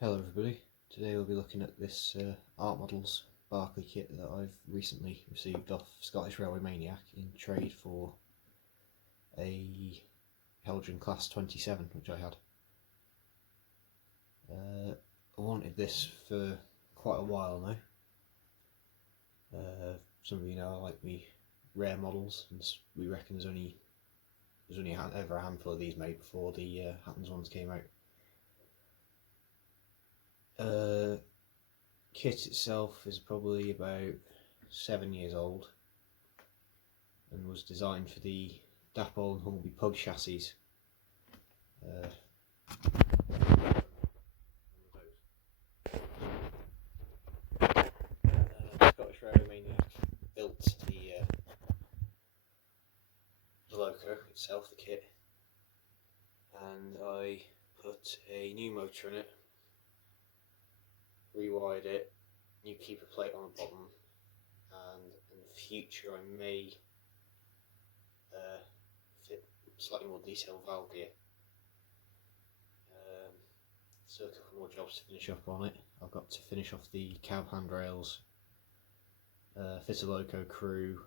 Hello everybody, today we'll be looking at this Art Models Barclay kit that I've recently received off Scottish Railway Maniac in trade for a Helldren Class 27 which I had. I wanted this for quite a while now. Some of you know I like me rare models, and we reckon there's only ever a handful of these made before the Hattons ones came out. Kit itself is probably about 7 years old and was designed for the Dapol and Humbleby Pug chassis. Scottish Railway Maniac built the loco itself, the kit, and I put a new motor in it, rewired it, new keeper plate on the bottom, and in the future I may fit slightly more detailed valve gear. So a couple more jobs to finish up on it. I've got to finish off the cab handrails, fit a loco crew,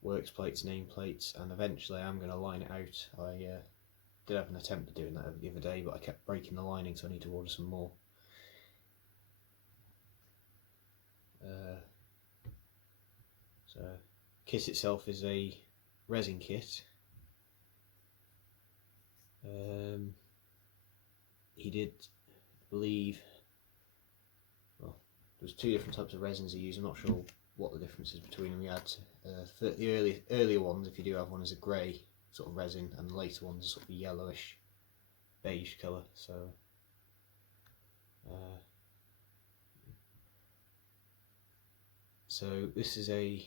works plates, name plates, and eventually I'm going to line it out. I did have an attempt at doing that the other day, but I kept breaking the lining, so I need to order some more. So kit itself is a resin kit. He did, I believe, well, there's two different types of resins he used. I'm not sure what the difference is between them. We had for the earlier ones, if you do have one, is a grey sort of resin, and the later ones are sort of a yellowish beige colour. So this is a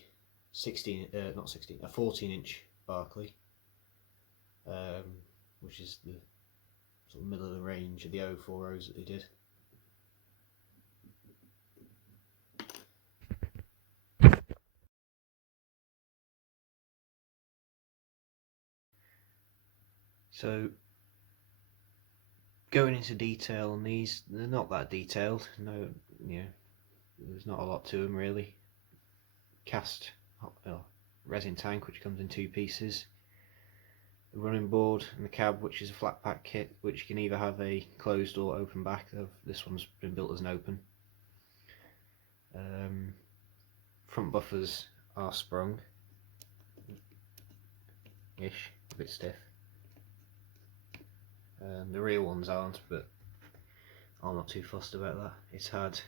14-inch Barclay, which is the sort of middle of the range of the 040s that they did. So going into detail on these, they're not that detailed. No, there's not a lot to them really. Cast resin tank, which comes in two pieces. The running board and the cab, which is a flat pack kit, which can either have a closed or open back. This one's been built as an open. Front buffers are sprung-ish, a bit stiff. The rear ones aren't, but I'm not too fussed about that. It's had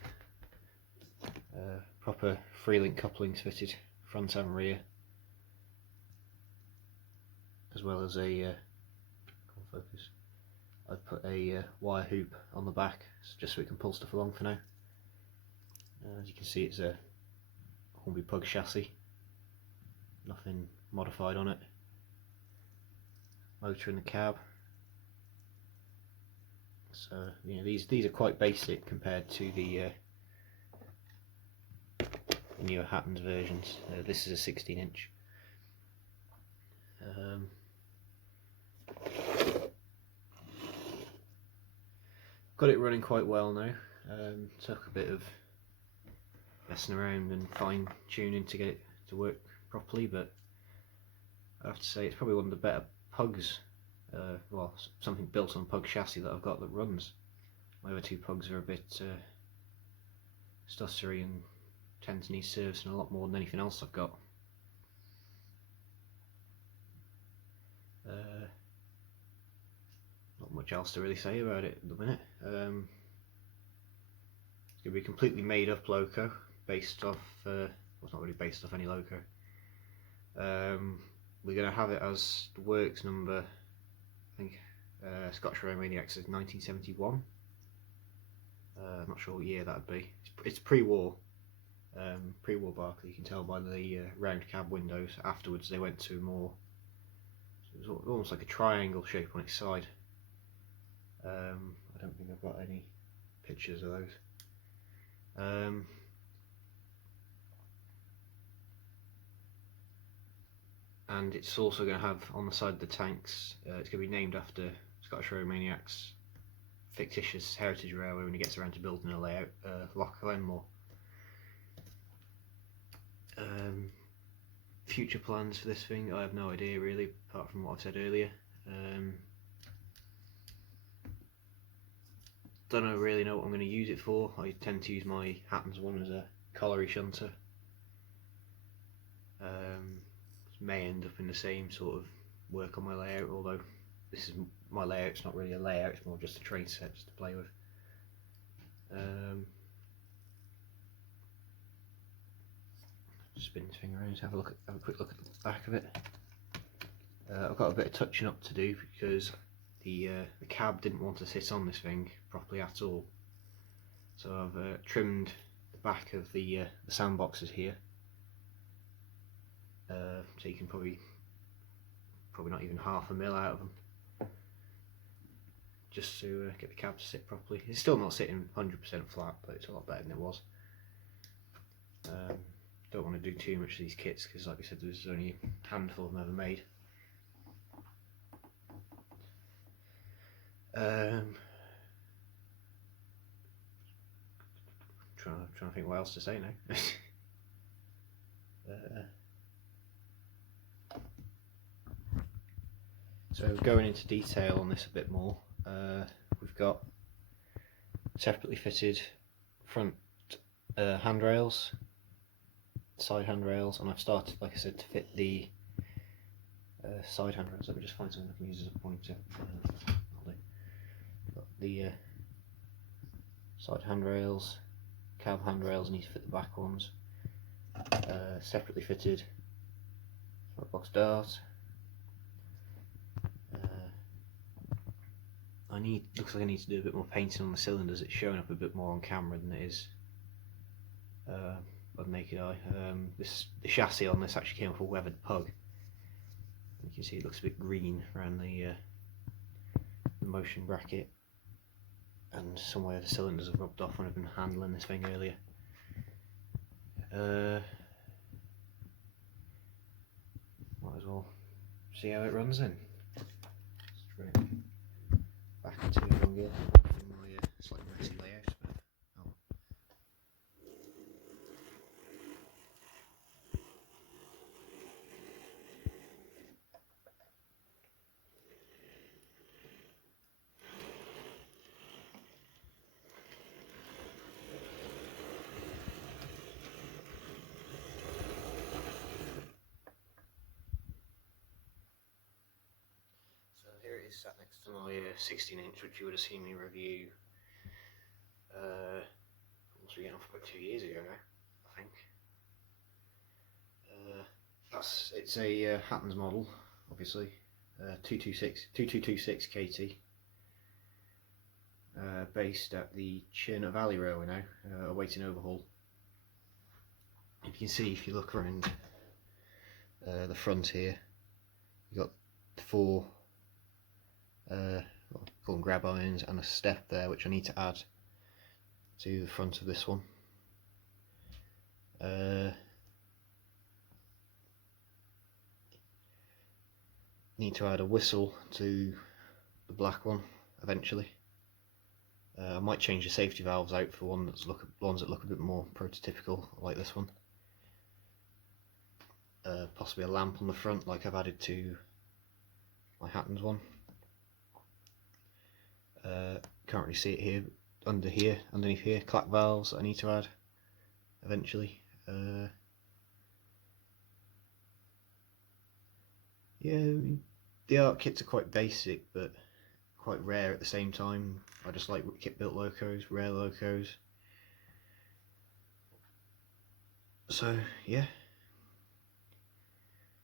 proper 3-link couplings fitted front and rear, as well as a I've put a wire hoop on the back just so we can pull stuff along for now. As you can see, it's a Humbleby Pug chassis, nothing modified on it. Motor in the cab. So these are quite basic compared to the newer Hattons versions. This is a 16-inch. Got it running quite well now. Took a bit of messing around and fine tuning to get it to work properly, but I have to say it's probably one of the better pugs, well, something built on pug chassis that I've got that runs. My other two pugs are a bit stuttery and tend to need servicing a lot more than anything else I've got. Not much else to really say about it at the minute. It's going to be a completely made up loco, based off, well, it's not really based off any loco. We're going to have it as the works number, I think Scottish Railway Maniac says 1971. I'm not sure what year that would be. It's pre-war. Pre-war Barclay, you can tell by the round cab windows. Afterwards they went to more, it was almost like a triangle shape on its side. I don't think I've got any pictures of those. And it's also going to have on the side of the tanks, it's going to be named after Scottish Railway Maniac's fictitious heritage railway when he gets around to building a layout, Loch Glenmore. Future plans for this thing, I have no idea really, apart from what I've said earlier. Don't really know what I'm going to use it for. I tend to use my Hattons one as a colliery shunter. May end up in the same sort of work on my layout, although this is my layout, it's not really a layout, it's more just a train set just to play with. Spin this thing around, have a quick look at the back of it. I've got a bit of touching up to do because the cab didn't want to sit on this thing properly at all. So I've trimmed the back of the sound boxes here. So you can probably not even half a mil out of them, just to get the cab to sit properly. It's still not sitting 100% flat, but it's a lot better than it was. Don't want to do too much of these kits because, like I said, there's only a handful of them ever made. Trying to think what else to say now. So going into detail on this a bit more, we've got separately fitted front handrails, side handrails, and I've started, like I said, to fit the side handrails. Let me just find something I can use as a pointer. Got the side handrails, cab handrails, need to fit the back ones. Separately fitted front box dart. Looks like I need to do a bit more painting on the cylinders. It's showing up a bit more on camera than it is by the naked eye. The chassis on this actually came off a weathered pug. You can see it looks a bit green around the motion bracket, and somewhere the cylinders have rubbed off when I've been handling this thing earlier. Might as well see how it runs in. Straight back to longer in my slightly messy layout. Sat next to my 16-inch, which you would have seen me review almost getting off about 2 years ago now, I think. It's a Hattons model, obviously, 2226 KT, based at the Churner Valley Railway now, awaiting overhaul. If you can see, if you look around the front here, you've got the four call them grab irons and a step there, which I need to add to the front of this one. Need to add a whistle to the black one eventually. I might change the safety valves out for ones that look a bit more prototypical, like this one. Possibly a lamp on the front, like I've added to my Hattons one. Can't really see it here, underneath here, clack valves that I need to add eventually. Yeah, I mean, the art kits are quite basic but quite rare at the same time. I just like kit built locos, rare locos. So yeah,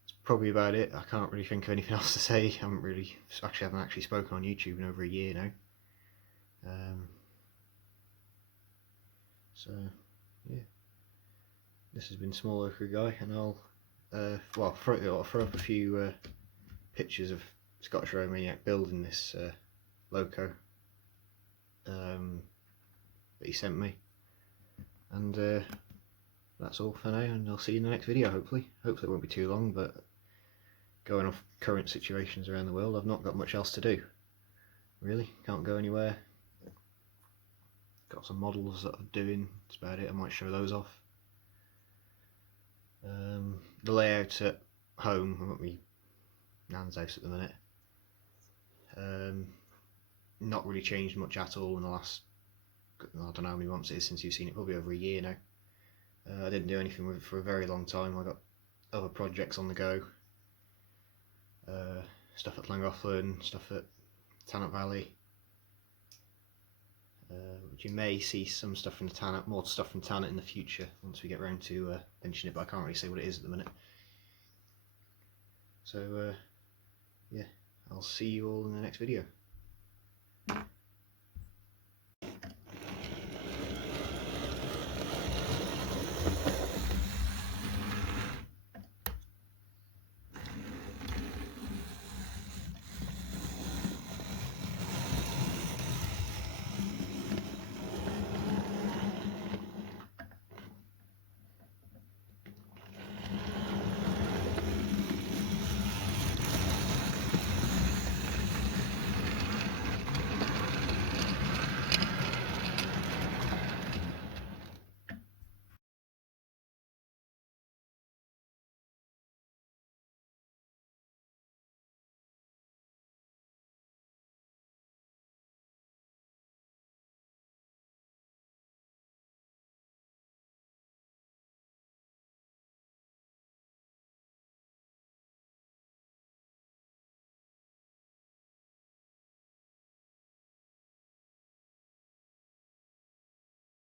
it's probably about it. I can't really think of anything else to say. I haven't actually spoken on YouTube in over a year now. So yeah, this has been Small Loco Guy, and I'll throw up a few pictures of Scottish Road Maniac building this loco that he sent me, and that's all for now, and I'll see you in the next video. Hopefully it won't be too long, but going off current situations around the world, I've not got much else to do really. Can't go anywhere. got some models that I'm doing. That's about it. I might show those off. The layout at home, I'm at my nan's house at the minute. Not really changed much at all in the last, I don't know how many months it is since you've seen it, probably over a year now. I didn't do anything with it for a very long time. I got other projects on the go. Stuff at Llangollen, stuff at Tannock Valley. You may see some stuff from the Tannock, more stuff from Tannock in the future once we get round to finishing it, but I can't really say what it is at the minute. So yeah, I'll see you all in the next video.